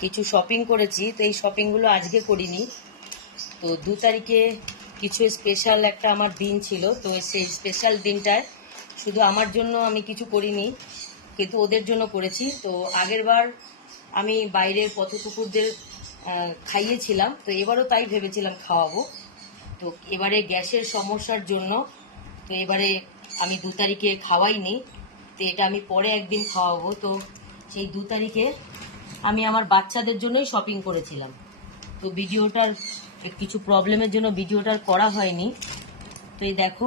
কিছু শপিং করেছি, তো এই শপিংগুলো আজকে করিনি। তো 2 তারিখে কিছু স্পেশাল একটা আমার দিন ছিল, তো সেই স্পেশাল দিনটায় শুধু আমার জন্য আমি কিছু করিনি, কিন্তু ওদের জন্য করেছি। তো আগের বার আমি বাইরের পথকুকুরদের খাইয়েছিলাম, তো এবারও তাই ভেবেছিলাম খাওয়াবো। তো এবারে গ্যাসের সমস্যার জন্য তো এবারে আমি 2 তারিখে খাওয়াইনি, তো এটা আমি পরে একদিন খাওয়াবো। তো সেই 2 তারিখে আমি আমার বাচ্চাদের জন্যই শপিং করেছিলাম। তো ভিডিওটার কিছু প্রবলেমের জন্য ভিডিওটার করা হয়নি। তো এই দেখো,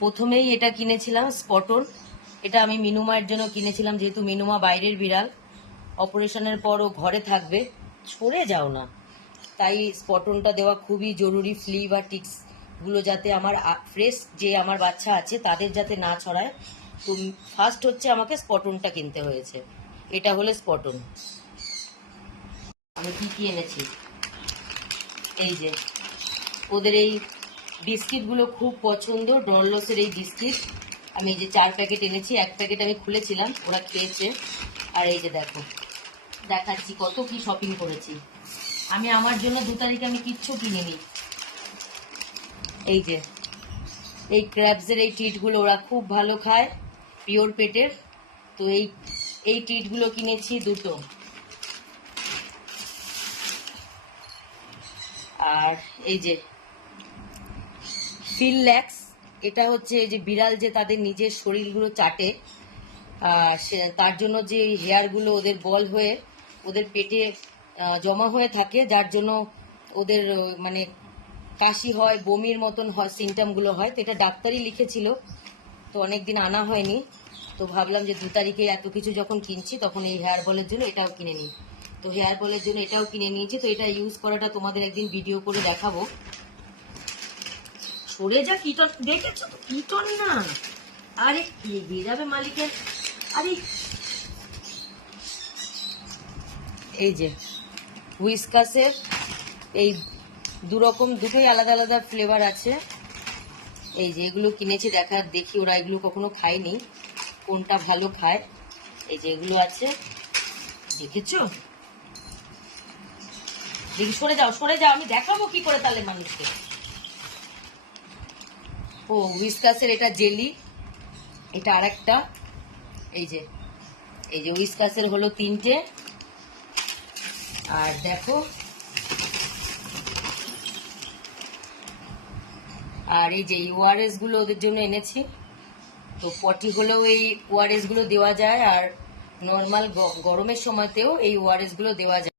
প্রথমেই এটা কিনেছিলাম স্পটন। এটা আমি মিনুমায়ের জন্য কিনেছিলাম, যেহেতু মিনুমা বাইরের বিড়াল, অপারেশনের পর ও ঘরে থাকবে, সরে যাও না, তাই স্পটনটা দেওয়া খুবই জরুরি। ফ্লি বা টিক্সগুলো যাতে আমার ফ্রেশ যে আমার বাচ্চা আছে তাদের যাতে না ছড়ায়, তো ফার্স্ট হচ্ছে আমাকে স্পটনটা কিনতে হয়েছে। এটা হলো স্পটন। আমি কি কি এনেছি, এই যে ওদের এই বিস্কিটগুলো খুব পছন্দ, ডনলসের এই বিস্কিট। আমি এই যে 4 প্যাকেট এনেছি, 1 প্যাকেট আমি খুলেছিলাম, ওরা খেয়েছে। আর এই যে দেখো, দেখাচ্ছি কত কি শপিং করেছি আমি। আমার জন্য 2 তারিখে আমি কিচ্ছু কিনিনি। এই যে এই ক্র্যাবসের এই ট্রিটগুলো ওরা খুব ভালো খায়, পিওর পেটের। তো এই ট্রিটগুলো কিনেছি 2টো। আর এই যে ফিলল্যাক্স, এটা হচ্ছে এই যে বিড়াল যে তাদের নিজের শরীরগুলো চাটে, তার জন্য যে হেয়ারগুলো ওদের বল হয়ে ওদের পেটে জমা হয়ে থাকে, যার জন্য ওদের মানে কাশি হয়, বমির মতন হয়, সিমটমগুলো হয়। তো এটা ডাক্তারই লিখেছিল, তো অনেক দিন আনা হয়নি। তো ভাবলাম যে 2 তারিখে এত কিছু যখন কিনছি, তখন এই হেয়ার বলের জন্য এটাও কিনে নিই। তো হেয়ার বলের জন্য এটাও কিনে নিয়েছি। তো এটা ইউজ করাটা তোমাদের একদিন ভিডিও করে দেখাবো। সরে যা, কিটন দেখেছো তো, কিটন না। আরে এগিয়ে যাবে মালিকের। আরে এই যে হুইস্কাসের এই 2 রকম, দুটোই আলাদা আলাদা ফ্লেভার আছে। এই যে এগুলো কিনেছি, দেখি ওরা এগুলো কখনো খায়নি, কোনটা ভালো খায়। এই যে এগুলো আছে, দেখেছো? দেখি, সরে যাও সরে যাও, আমি দেখাবো কি করে তাহলে মানুষকে। ও হুইস্কাসের এটা জেলি, এটা আরেকটা। এই যে হুইস্কাসের হলো 3টে। আর দেখো, আর এই যে ওআরএস গুলো ওদের জন্য এনেছি। তো পটি হলেও এই ওআরএস গুলো দেওয়া যায়, আর নর্মাল গরমের সময়তেও এই ওআরএস গুলো দেওয়া যায়।